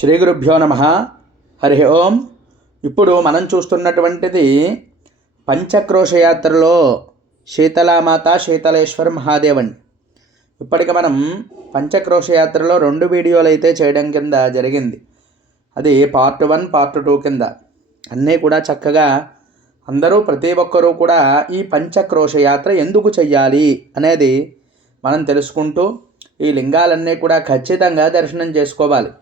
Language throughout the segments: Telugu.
శ్రీ గురుభ్యో నమ. హరి ఓం. ఇప్పుడు మనం చూస్తున్నటువంటిది పంచక్రోశయాత్రలో శీతలామాత శీతలేశ్వర్ మహాదేవన్. ఇప్పటికి మనం పంచక్రోశయాత్రలో రెండు వీడియోలు అయితే చేయడం కింద జరిగింది. అది పార్ట్ వన్ పార్ట్ టూ కింద. అన్నీ కూడా చక్కగా అందరూ ప్రతి ఒక్కరూ కూడా ఈ పంచక్రోశయాత్ర ఎందుకు చెయ్యాలి అనేది మనం తెలుసుకుంటూ ఈ లింగాలన్నీ కూడా ఖచ్చితంగా దర్శనం చేసుకోవాలి.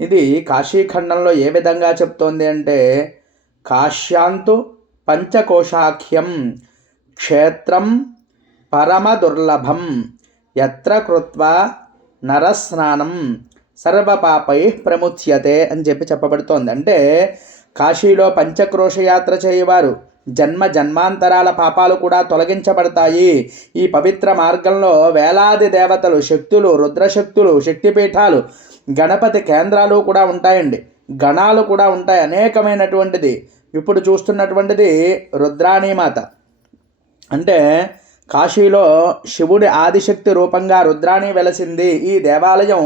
ఇది కాశీఖండంలో ఏ విధంగా చెప్తోంది అంటే కాశ్యాంతు పంచకోశాఖ్యం క్షేత్రం పరమ దుర్లభం ఎత్ర కృత్వా నరస్నానం సర్వపాపై ప్రముచ్యతే అని చెప్పి చెప్పబడుతోంది. అంటే కాశీలో పంచక్రోశ యాత్ర చేయవారు. జన్మ జన్మాంతరాల పాపాలు కూడా తొలగించబడతాయి. ఈ పవిత్ర మార్గంలో వేలాది దేవతలు శక్తులు రుద్రశక్తులు శక్తిపీఠాలు గణపతి కేంద్రాలు కూడా ఉంటాయండి. గణాలు కూడా ఉంటాయి అనేకమైనటువంటిది. ఇప్పుడు చూస్తున్నటువంటిది రుద్రాణీమాత అంటే కాశీలో శివుడి ఆదిశక్తి రూపంగా రుద్రాణి వెలసింది. ఈ దేవాలయం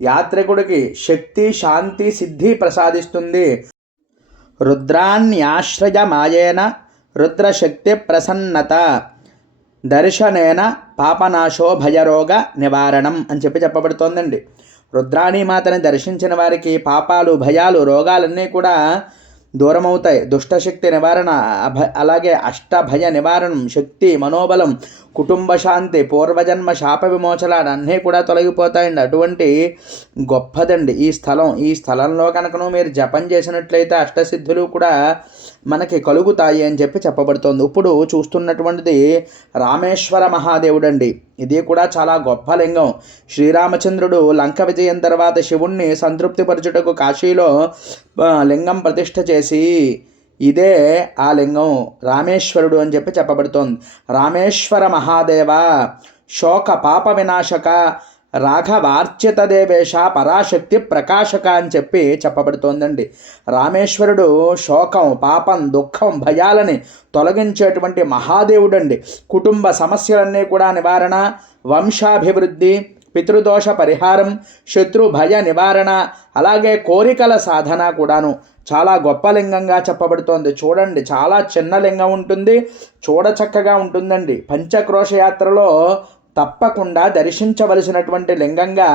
యాత్రికుడికి శక్తి శాంతి సిద్ధి ప్రసాదిస్తుంది. రుద్రాన్యాశ్రయమాయేన రుద్రశక్తి ప్రసన్నత దర్శనేన పాపనాశో భయరోగ నివారణం అని చెప్పి చెప్పబడుతోందండి. రుద్రాణిమాతని దర్శించిన వారికి పాపాలు భయాలు రోగాలన్నీ కూడా దూరమవుతాయి. దుష్టశక్తి నివారణ అభ అలాగే అష్టభయ నివారణం శక్తి మనోబలం కుటుంబ శాంతి పూర్వజన్మ శాప విమోచనాలు అన్నీ కూడా తొలగిపోతాయండి. అటువంటి గొప్పదండి ఈ స్థలం. ఈ స్థలంలో కనుకను మీరు జపం చేసినట్లయితే అష్టసిద్ధులు కూడా మనకి కలుగుతాయి అని చెప్పి చెప్పబడుతోంది. ఇప్పుడు చూస్తున్నటువంటిది రామేశ్వర మహాదేవుడు అండి ఇది కూడా చాలా గొప్ప లింగం. శ్రీరామచంద్రుడు లంక విజయం తర్వాత శివుణ్ణి సంతృప్తిపరచుటకు కాశీలో లింగం ప్రతిష్ఠ చేసి ఇదే ఆ లింగం. రామేశ్వరుడు అని చెప్పి చెప్పబడుతోంది. రామేశ్వర మహాదేవ శోక పాప వినాశక రాఘవార్చిత దేవేశ పరాశక్తి ప్రకాశక అని చెప్పి చెప్పబడుతోందండి. రామేశ్వరుడు శోకం పాపం దుఃఖం భయాలని తొలగించేటువంటి మహాదేవుడండి. కుటుంబ సమస్యలన్నీ కూడా నివారణ వంశాభివృద్ధి పితృదోష పరిహారం శత్రు భయ నివారణ అలాగే కోరికల సాధన కూడాను చాలా గొప్ప లింగంగా చెప్పబడుతోంది. చూడండి చాలా చిన్న లింగం ఉంటుంది చూడచక్కగా ఉంటుందండి. పంచక్రోశ యాత్రలో తప్పకుండా దర్శించవలసినటువంటి లింగంగా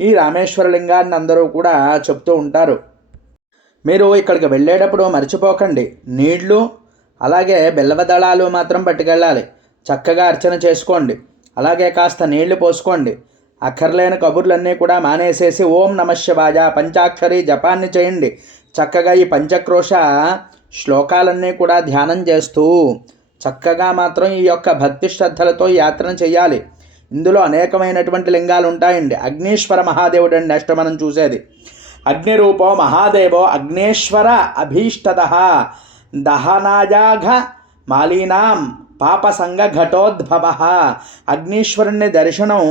ఈ రామేశ్వర లింగాన్ని అందరూ కూడా చెప్తూ ఉంటారు. మీరు ఇక్కడికి వెళ్ళేటప్పుడు మర్చిపోకండి. నీళ్ళు అలాగే బెల్లవదళాలు మాత్రం పట్టుకెళ్ళాలి. చక్కగా అర్చన చేసుకోండి. అలాగే కాస్త నీళ్ళు పోసుకోండి. అక్కర్లేని కబుర్లన్నీ కూడా మానేసేసి ఓం నమశివాయ పంచాక్షరి జపాన్ని చేయండి. చక్కగా ఈ పంచక్రోశ శ్లోకాలన్నీ కూడా ధ్యానం చేస్తూ చక్కగా మాత్రం ఈ యొక్క భక్తి శ్రద్ధలతో యాత్రను చేయాలి. ఇందులో అనేకమైనటువంటి లింగాలు ఉంటాయండి. అగ్నేశ్వర మహాదేవుడు అండి నెక్స్ట్ మనం చూసేది. అగ్నిరూపో మహాదేవో అగ్నేశ్వర అభీష్టత దహనాయాఘ మాలీనాం పాపసంగ ఘటోద్భవ అగ్నీశ్వరుని దర్శనం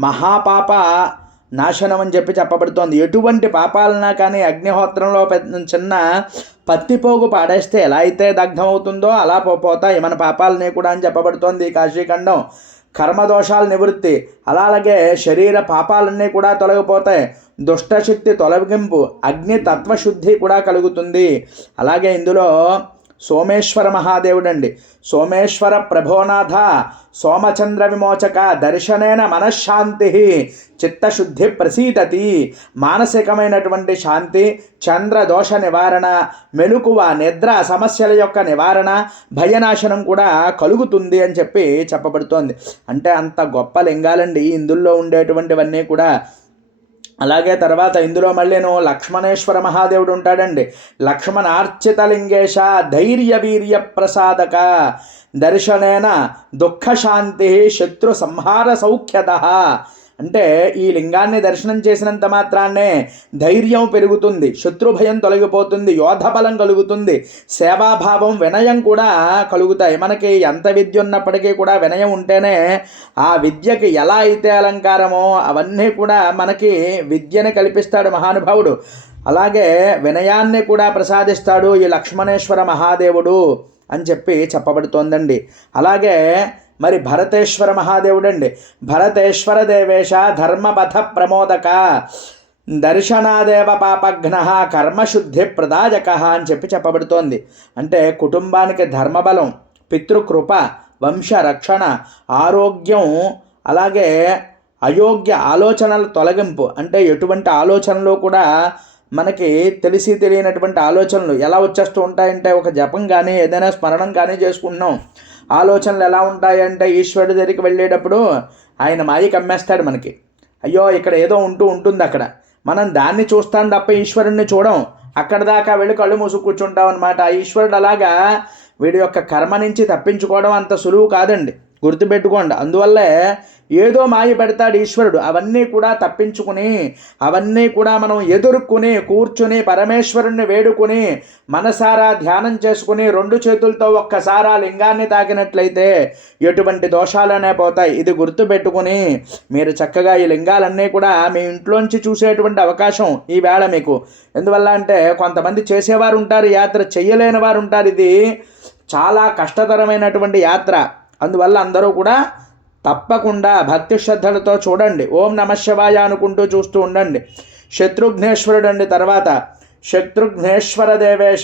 మహాపాప నాశనం అని చెప్పి చెప్పబడుతోంది. ఎటువంటి పాపాలన్నా కానీ అగ్నిహోత్రంలో చిన్న పత్తిపోగు పాడేస్తే ఎలా అయితే దగ్ధమవుతుందో అలా పోతాయి మన పాపాలని కూడా అని చెప్పబడుతోంది కాశీఖండం. కర్మదోషాల నివృత్తి. అలాగే శరీర పాపాలన్నీ కూడా తొలగిపోతాయి. దుష్టశక్తి తొలగింపు అగ్ని తత్వశుద్ధి కూడా కలుగుతుంది. అలాగే ఇందులో సోమేశ్వర మహాదేవుడండి. సోమేశ్వర ప్రభోనాథ సోమచంద్ర విమోచక దర్శనేన మనశ్శాంతి చిత్తశుద్ధి ప్రసీదతి మానసికమైనటువంటి శాంతి చంద్ర దోష నివారణ మెలకువ నిద్ర సమస్యల యొక్క నివారణ భయనాశనం కూడా కలుగుతుంది అని చెప్పి చెప్పబడుతోంది. అంటే అంత గొప్ప లింగాలండి. ఇందులో ఉండేటువంటివన్నీ కూడా అలాగే తర్వాత ఇందులో మళ్ళీను లక్ష్మణేశ్వర మహాదేవుడు ఉంటాడండి. లక్ష్మణార్చితలింగేశ ధైర్య వీర్య ప్రసాదక దర్శనేన దుఃఖశాంతి శత్రు సంహార సౌఖ్యత అంటే ఈ లింగాన్ని దర్శనం చేసినంత మాత్రాన్నే ధైర్యం పెరుగుతుంది శత్రుభయం తొలగిపోతుంది యోధబలం కలుగుతుంది సేవాభావం వినయం కూడా కలుగుతాయి. మనకి ఎంత విద్య ఉన్నప్పటికీ కూడా వినయం ఉంటేనే ఆ విద్యకి ఎలా అయితే అలంకారమో అవన్నీ కూడా మనకి విద్యని కల్పిస్తాడు మహానుభావుడు. అలాగే వినయాన్ని కూడా ప్రసాదిస్తాడు ఈ లక్ష్మణేశ్వర మహాదేవుడు అని చెప్పి చెప్పబడుతోందండి. అలాగే మరి భరతేశ్వర మహాదేవుడు అండి భరతేశ్వర దేవేశ ధర్మపథ ప్రమోదక. దర్శనాదేవ పాపఘ్న కర్మశుద్ధి ప్రదాయక అని చెప్పి చెప్పబడుతోంది. అంటే కుటుంబానికి ధర్మబలం పితృకృప వంశ రక్షణ ఆరోగ్యం అలాగే అయోగ్య ఆలోచనల తొలగింపు. అంటే ఎటువంటి ఆలోచనలు కూడా మనకి తెలిసి తెలియనటువంటి ఆలోచనలు ఎలా వచ్చేస్తూ ఉంటాయంటే ఒక జపం కానీ ఏదైనా స్మరణం కానీ చేసుకుంటున్నాం. ఆలోచనలు ఎలా ఉంటాయంటే ఈశ్వరుడి దగ్గరికి వెళ్ళేటప్పుడు ఆయన మాయి కమ్మేస్తాడు మనకి. అయ్యో ఇక్కడ ఏదో ఉంటూ ఉంటుంది అక్కడ. మనం దాన్ని చూస్తాం తప్ప ఈశ్వరుణ్ణి చూడం. అక్కడ దాకా వెళ్ళి కళ్ళు మూసు కూర్చుంటాం అనమాట ఆ ఈశ్వరుడు అలాగా వీడి యొక్క కర్మ నుంచి తప్పించుకోవడం అంత సులువు కాదండి. గుర్తుపెట్టుకోండి. అందువల్లే ఏదో మాయ పెడతాడు ఈశ్వరుడు. అవన్నీ కూడా తప్పించుకుని అవన్నీ కూడా మనం ఎదుర్కొని కూర్చుని పరమేశ్వరుణ్ణి వేడుకుని మనసారా ధ్యానం చేసుకుని రెండు చేతులతో ఒక్కసారి లింగాన్ని తాకినట్లయితే ఎటువంటి దోషాలనే పోతాయి. ఇది గుర్తుపెట్టుకుని మీరు చక్కగా ఈ లింగాలన్నీ కూడా మీ ఇంట్లోంచి చూసేటువంటి అవకాశం ఈ వేళ మీకు. ఎందువల్ల అంటే కొంతమంది చేసేవారు ఉంటారు యాత్ర చేయలేని వారు ఉంటారు. ఇది చాలా కష్టతరమైనటువంటి యాత్ర. అందువల్ల అందరూ కూడా తప్పకుండా భక్తి శ్రద్ధలతో చూడండి. ఓం నమ శివాయ అనుకుంటూ చూస్తూ ఉండండి. శత్రుఘ్నేశ్వరుడు అండి తర్వాత. శత్రుఘ్నేశ్వర దేవేశ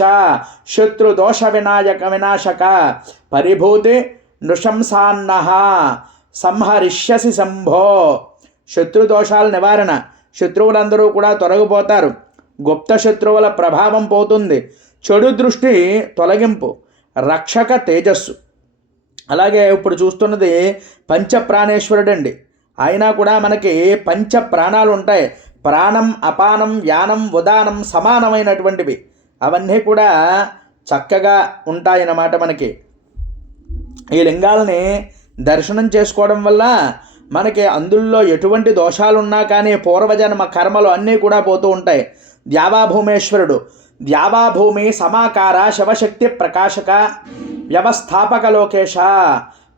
శత్రు దోష వినాయక వినాశక పరిభూతి నృశంసాన్న సంహరిష్యసి శంభో. శత్రుదోషాల నివారణ. శత్రువులందరూ కూడా తొలగిపోతారు. గుప్త శత్రువుల ప్రభావం పోతుంది. చెడు దృష్టి తొలగింపు. రక్షక తేజస్సు. అలాగే ఇప్పుడు చూస్తున్నది పంచ ప్రాణేశ్వరుడు అండి అయినా కూడా మనకి పంచ ప్రాణాలు ఉంటాయి ప్రాణం అపానం యానం ఉదానం సమానమైనటువంటివి. అవన్నీ కూడా చక్కగా ఉంటాయన్నమాట మనకి. ఈ లింగాలని దర్శనం చేసుకోవడం వల్ల మనకి అందుల్లో ఎటువంటి దోషాలున్నా కానీ పూర్వజన్మ కర్మలు అన్నీ కూడా పోతూ ఉంటాయి. ద్యావాభూమేశ్వరుడు. ద్యావాభూమి సమాకార శివశక్తి ప్రకాశక వ్యవస్థాపక లోకేశ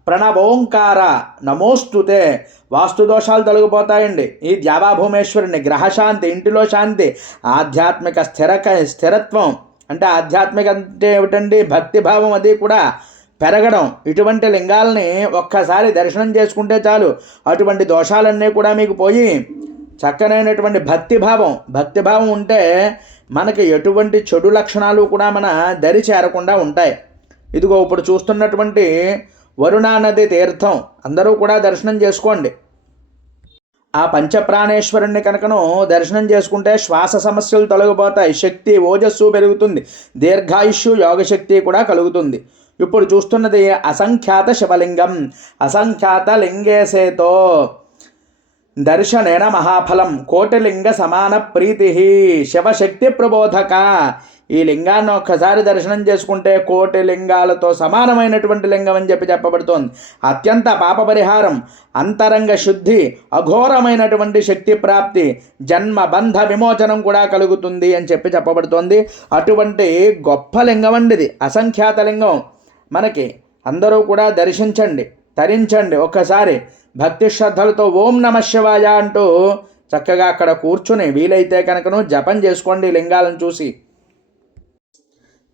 ప్రణవోంకార నమోస్తుతే వాస్తు దోషాలు తొలగిపోతాయండి. ఈ ద్యావాభూమేశ్వరుని గ్రహశాంతి ఇంటిలో శాంతి ఆధ్యాత్మిక స్థిరక స్థిరత్వం అంటే ఆధ్యాత్మిక అంటే ఏమిటండి? భక్తిభావం అది కూడా పెరగడం. ఇటువంటి లింగాలని ఒక్కసారి దర్శనం చేసుకుంటే చాలు. అటువంటి దోషాలన్నీ కూడా మీకు పోయి చక్కనైనటువంటి భక్తిభావం. భక్తిభావం ఉంటే మనకి ఎటువంటి చెడు లక్షణాలు కూడా మన దరి చేరకుండా ఉంటాయి. ఇదిగో ఇప్పుడు చూస్తున్నటువంటి వరుణానది తీర్థం. అందరూ కూడా దర్శనం చేసుకోండి. ఆ పంచప్రాణేశ్వరుణ్ణి కనుకను దర్శనం చేసుకుంటే శ్వాస సమస్యలు తొలగిపోతాయి. శక్తి ఓజస్సు పెరుగుతుంది. దీర్ఘాయుష్యు యోగశక్తి కూడా కలుగుతుంది. ఇప్పుడు చూస్తున్నది అసంఖ్యాత శివలింగం. అసంఖ్యాత లింగేసేతో దర్శనేన మహాఫలం కోటిలింగ సమాన ప్రీతి శివశక్తి ప్రబోధక ఈ లింగాన్ని ఒక్కసారి దర్శనం చేసుకుంటే కోటి లింగాలతో సమానమైనటువంటి లింగం అని చెప్పి చెప్పబడుతోంది. అత్యంత పాప పరిహారం అంతరంగ శుద్ధి అఘోరమైనటువంటి శక్తి ప్రాప్తి జన్మ బంధ విమోచనం కూడా కలుగుతుంది అని చెప్పి చెప్పబడుతోంది. అటువంటి గొప్ప లింగం అండి అసంఖ్యాత లింగం. మనకి అందరూ కూడా దర్శించండి తరించండి ఒక్కసారి. భక్తి శ్రద్ధలతో ఓం నమ శివాయ అంటూ చక్కగా అక్కడ కూర్చుని వీలైతే కనుకను జపం చేసుకోండి లింగాలను చూసి.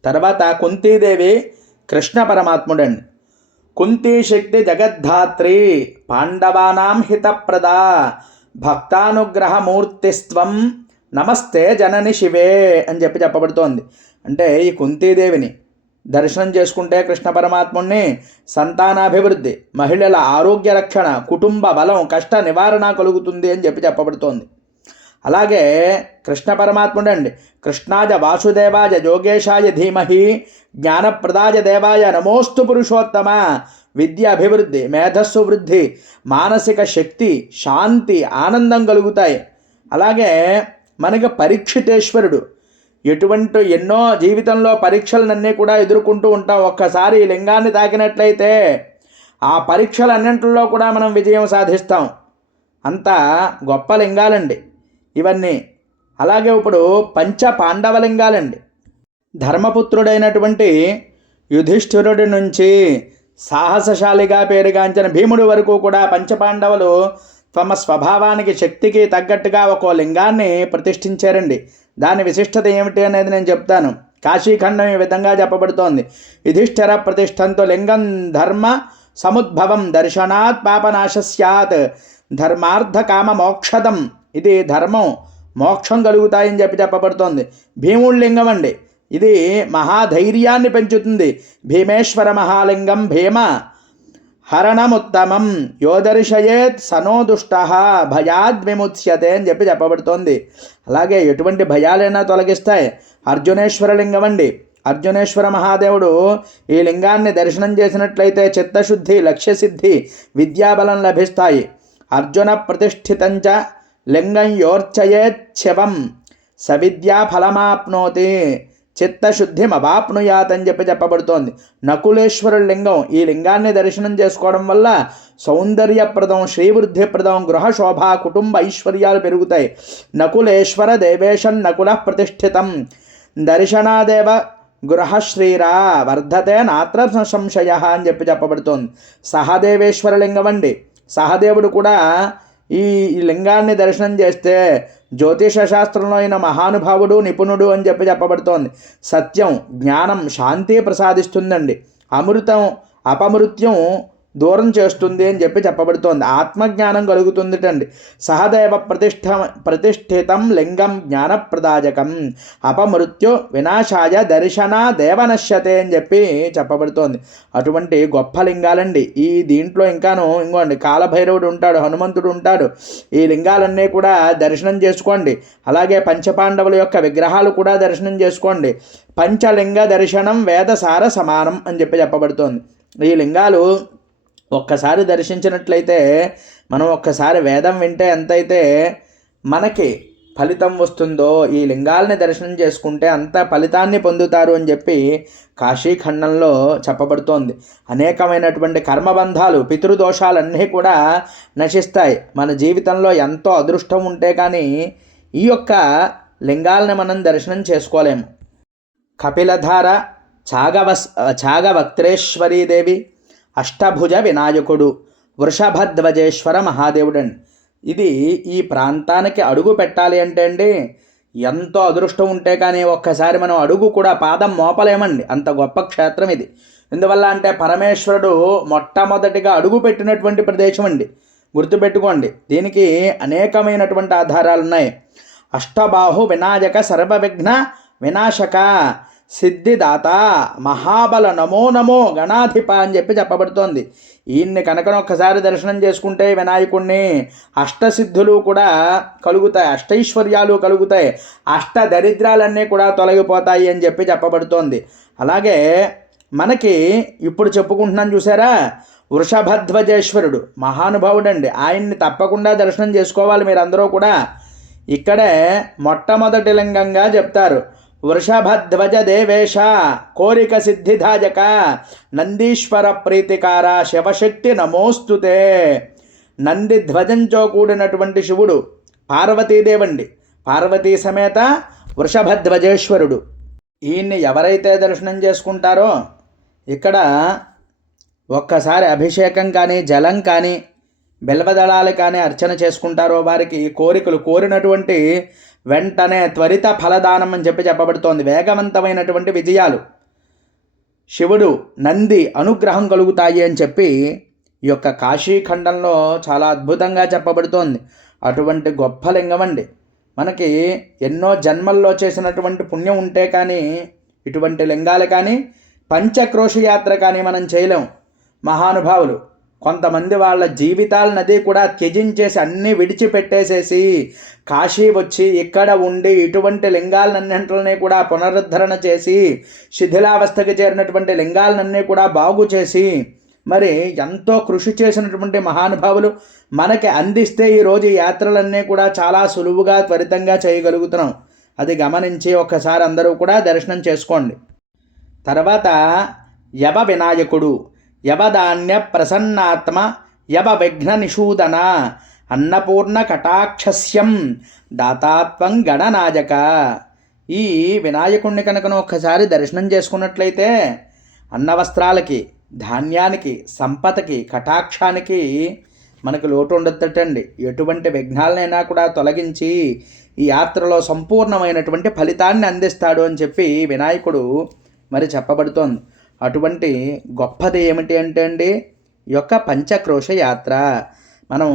తర్వాత కుంతీదేవి కృష్ణ పరమాత్ముడండి కుంతీ శక్తి జగద్ధాత్రి పాండవానాం హితప్రద భక్తానుగ్రహమూర్తిస్త్వం నమస్తే జనని శివే అని చెప్పి చెప్పబడుతోంది. అంటే ఈ కుంతీదేవిని దర్శనం చేసుకుంటే కృష్ణ పరమాత్ముణ్ణి సంతానాభివృద్ధి మహిళల ఆరోగ్య రక్షణ కుటుంబ బలం కష్ట నివారణ కలుగుతుంది అని చెప్పి చెప్పబడుతోంది. అలాగే కృష్ణ పరమాత్ముడు అండి. కృష్ణాజ వాసుదేవాజ జోగేశాయ ధీమహి జ్ఞానప్రదాయ దేవాయ నమోస్తు పురుషోత్తమ విద్య అభివృద్ధి మేధస్సు వృద్ధి మానసిక శక్తి శాంతి ఆనందం కలుగుతాయి. అలాగే మనకి పరీక్షితేశ్వరుడు ఎటువంటి ఎన్నో జీవితంలో పరీక్షలన్నీ కూడా ఎదుర్కొంటూ ఉంటాం. ఒక్కసారి ఈ లింగాన్ని తాకినట్లయితే ఆ పరీక్షలన్నింటిలో కూడా మనం విజయం సాధిస్తాం. అంత గొప్ప లింగాలండి ఇవన్నీ. అలాగే ఇప్పుడు పంచ పాండవలింగాలండి ధర్మపుత్రుడైనటువంటి యుధిష్ఠిరుడి నుంచి సాహసశాలిగా పేరుగాంచిన భీముడి వరకు కూడా పంచపాండవులు తమ స్వభావానికి శక్తికి తగ్గట్టుగా ఒక లింగాన్ని ప్రతిష్ఠించారండి. దాని విశిష్టత ఏమిటి అనేది నేను చెప్తాను. కాశీఖండం ఈ విధంగా చెప్పబడుతోంది. యుధిష్ఠర ప్రతిష్టంతో లింగం ధర్మ సముద్భవం దర్శనాత్ పాపనాశ సత్ ధర్మార్థ కామ మోక్షదం. ఇది ధర్మం మోక్షం కలుగుతాయని చెప్పి చెప్పబడుతోంది. భీముడి లింగం అండి. ఇది మహాధైర్యాన్ని పెంచుతుంది. భీమేశ్వర మహాలింగం భీమ. హరణముత్తమం యోదర్శయేత్ సనో దుష్ట భయాద్ అని చెప్పి చెప్పబడుతోంది. అలాగే ఎటువంటి భయాలైనా తొలగిస్తాయి. అర్జునేశ్వర లింగం అండి అర్జునేశ్వర మహాదేవుడు ఈ లింగాన్ని దర్శనం చేసినట్లయితే చిత్తశుద్ధి లక్ష్యసిద్ధి విద్యాబలం లభిస్తాయి. అర్జున ప్రతిష్ఠితంచ లింగం యోర్చయేత్ శవం సవిద్యా ఫలమాప్నోతి. చిత్తశుద్ధి అవాప్నుయాత్ అని చెప్పి చెప్పబడుతోంది. నకులేశ్వరుడు లింగం. ఈ లింగాన్ని దర్శనం చేసుకోవడం వల్ల సౌందర్యప్రదం శ్రీవృద్ధిప్రదం గృహ శోభ కుటుంబ ఐశ్వర్యాలు పెరుగుతాయి. నకులేశ్వర దేవేశం నకుల ప్రతిష్ఠితం. దర్శనాదేవ గృహశ్రీరా వర్ధతే నాత్ర సంశయ అని చెప్పి చెప్పబడుతోంది. సహదేవేశ్వర లింగం అండి. సహదేవుడు కూడా ఈ లింగాన్ని దర్శనం చేస్తే జ్యోతిష శాస్త్రంలో అయిన మహానుభావుడు నిపుణుడు అని చెప్పి చెప్పబడుతోంది. సత్యం జ్ఞానం శాంతి ప్రసాదిస్తుందండి. అమృతం అపమృత్యం దూరం చేస్తుంది అని చెప్పి చెప్పబడుతోంది. ఆత్మజ్ఞానం కలుగుతుందిటండి. సహదేవ ప్రతిష్ట ప్రతిష్ఠితం లింగం జ్ఞానప్రదాయకం. అపమృత్యు వినాశాయ దర్శన దేవనశ్యతే అని చెప్పి చెప్పబడుతోంది. అటువంటి గొప్ప లింగాలండి. ఈ దీంట్లో ఇంకాను ఇంకోండి కాలభైరవుడు ఉంటాడు హనుమంతుడు ఉంటాడు. ఈ లింగాలన్నీ కూడా దర్శనం చేసుకోండి. అలాగే పంచపాండవుల యొక్క విగ్రహాలు కూడా దర్శనం చేసుకోండి. పంచలింగ దర్శనం వేదసార సమానం అని చెప్పి చెప్పబడుతోంది. ఈ లింగాలు ఒక్కసారి దర్శించినట్లయితే మనం ఒక్కసారి వేదం వింటే ఎంతైతే మనకి ఫలితం వస్తుందో ఈ లింగాల్ని దర్శనం చేసుకుంటే అంత ఫలితాన్ని పొందుతారు అని చెప్పి కాశీఖండంలో చెప్పబడుతోంది. అనేకమైనటువంటి కర్మబంధాలు పితృదోషాలన్నీ కూడా నశిస్తాయి. మన జీవితంలో ఎంతో అదృష్టం ఉంటే కానీ ఈ యొక్క లింగాల్ని మనం దర్శనం చేసుకోలేము. కపిలధార చాగవస్ చాగవక్త్రేశ్వరీదేవి అష్టభుజ వినాయకుడు వృషభధ్వజేశ్వర మహాదేవుడండి ఇది ఈ ప్రాంతానికి అడుగు పెట్టాలి అంటే అండి ఎంతో అదృష్టం ఉంటే కానీ ఒక్కసారి మనం అడుగు కూడా పాదం మోపలేమండి. అంత గొప్ప క్షేత్రం ఇది. ఎందువల్ల అంటే పరమేశ్వరుడు మొట్టమొదటిగా అడుగు పెట్టినటువంటి ప్రదేశం అండి. గుర్తుపెట్టుకోండి దీనికి అనేకమైనటువంటి ఆధారాలు ఉన్నాయి అష్టబాహు వినాయక సర్వవిఘ్న వినాశక సిద్ధిదాత మహాబల నమో నమో గణాధిప అని చెప్పి చెప్పబడుతోంది. ఈయన్ని కనుక ఒక్కసారి దర్శనం చేసుకుంటే వినాయకుణ్ణి అష్టసిద్ధులు కూడా కలుగుతాయి అష్టైశ్వర్యాలు కలుగుతాయి అష్ట దరిద్రాలన్నీ కూడా తొలగిపోతాయి అని చెప్పి చెప్పబడుతోంది. అలాగే మనకి ఇప్పుడు చెప్పుకుంటున్నాను చూసారా వృషభధ్వజేశ్వరుడు మహానుభావుడండి. ఆయన్ని తప్పకుండా దర్శనం చేసుకోవాలి మీరందరూ కూడా. ఇక్కడే మొట్టమొదటి లింగంగా చెప్తారు. వృషభధ్వజ దేవేశ కోరిక సిద్ధిదాయక నందీశ్వర ప్రీతికార శివశక్తి నమోస్తుతే నంది ధ్వజంతో కూడినటువంటి శివుడు పార్వతీదేవండి. పార్వతీ సమేత వృషభధ్వజేశ్వరుడు. ఈయన్ని ఎవరైతే దర్శనం చేసుకుంటారో ఇక్కడ ఒక్కసారి అభిషేకం కానీ జలం కానీ బెల్వదళాలు కానీ అర్చన చేసుకుంటారో వారికి కోరికలు కోరినటువంటి వెంటనే త్వరిత ఫలదానం అని చెప్పి చెప్పబడుతోంది. వేగవంతమైనటువంటి విజయాలు. శివుడు నంది అనుగ్రహం కలుగుతాయి అని చెప్పి ఈ యొక్క కాశీఖండంలో చాలా అద్భుతంగా చెప్పబడుతోంది. అటువంటి గొప్ప లింగం అండి. మనకి ఎన్నో జన్మల్లో చేసినటువంటి పుణ్యం ఉంటే కానీ ఇటువంటి లింగాలు కానీ పంచక్రోష యాత్ర కానీ మనం చేయలేం. మహానుభావులు కొంతమంది వాళ్ళ జీవితాలనది కూడా త్యజించేసి అన్నీ విడిచిపెట్టేసేసి కాశీ వచ్చి ఇక్కడ ఉండి ఇటువంటి లింగాలన్నింటినీ కూడా పునరుద్ధరణ చేసి శిథిలావస్థకి చేరినటువంటి లింగాలన్నీ కూడా బాగు చేసి మరి ఎంతో కృషి చేసినటువంటి మహానుభావులు మనకి అందిస్తే ఈరోజు యాత్రలన్నీ కూడా చాలా సులువుగా త్వరితంగా చేయగలుగుతున్నాం. అది గమనించి ఒక్కసారి అందరూ కూడా దర్శనం చేసుకోండి. తర్వాత యవ వినాయకుడు. యవధాన్య ప్రసన్నాత్మ యవ విఘ్న నిషూదన అన్నపూర్ణ కటాక్షస్యం దాతాత్వం గణనాయక. ఈ వినాయకుడిని కనుక ఒక్కసారి దర్శనం చేసుకున్నట్లయితే అన్నవస్త్రాలకి ధాన్యానికి సంపదకి కటాక్షానికి మనకు లోటు ఉండొద్దటండి. ఎటువంటి విఘ్నాలనైనా కూడా తొలగించి ఈ యాత్రలో సంపూర్ణమైనటువంటి ఫలితాన్ని అందిస్తాడు అని చెప్పి వినాయకుడు మరి చెప్పబడుతోంది. అటువంటి గొప్పది ఏమిటి అంటే అండి ఈ యొక్క పంచక్రోశ యాత్ర. మనం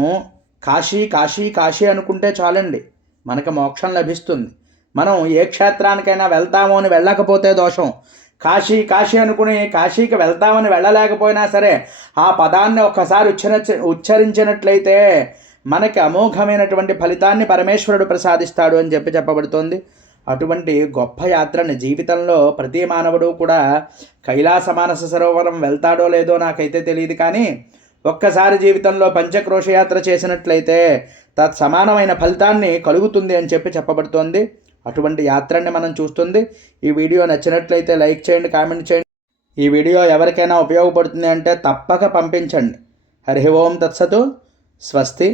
కాశీ కాశీ కాశీ అనుకుంటే చాలండి మనకి మోక్షం లభిస్తుంది. మనం ఏ క్షేత్రానికైనా వెళ్తాము అని వెళ్ళకపోతే దోషం. కాశీ కాశీ అనుకుని కాశీకి వెళ్తామని వెళ్ళలేకపోయినా సరే ఆ పదాన్ని ఒక్కసారి ఉచ్చర ఉచ్చరించినట్లయితే మనకి అమోఘమైనటువంటి ఫలితాన్ని పరమేశ్వరుడు ప్రసాదిస్తాడు అని చెప్పి చెప్పబడుతోంది. అటువంటి గొప్ప యాత్రని జీవితంలో ప్రతి మానవుడు కూడా కైలాస మానస సరోవరం వెళ్తాడో లేదో నాకైతే తెలియదు కానీ ఒక్కసారి జీవితంలో పంచక్రోష యాత్ర చేసినట్లయితే తత్ సమానమైన ఫలితాన్ని కలుగుతుంది అని చెప్పి చెప్పబడుతోంది. అటువంటి యాత్రని మనం చూస్తుంది. ఈ వీడియో నచ్చినట్లయితే లైక్ చేయండి కామెంట్ చేయండి. ఈ వీడియో ఎవరికైనా ఉపయోగపడుతుంది అంటే తప్పక పంపించండి. హరి ఓం తత్సతు. స్వస్తి.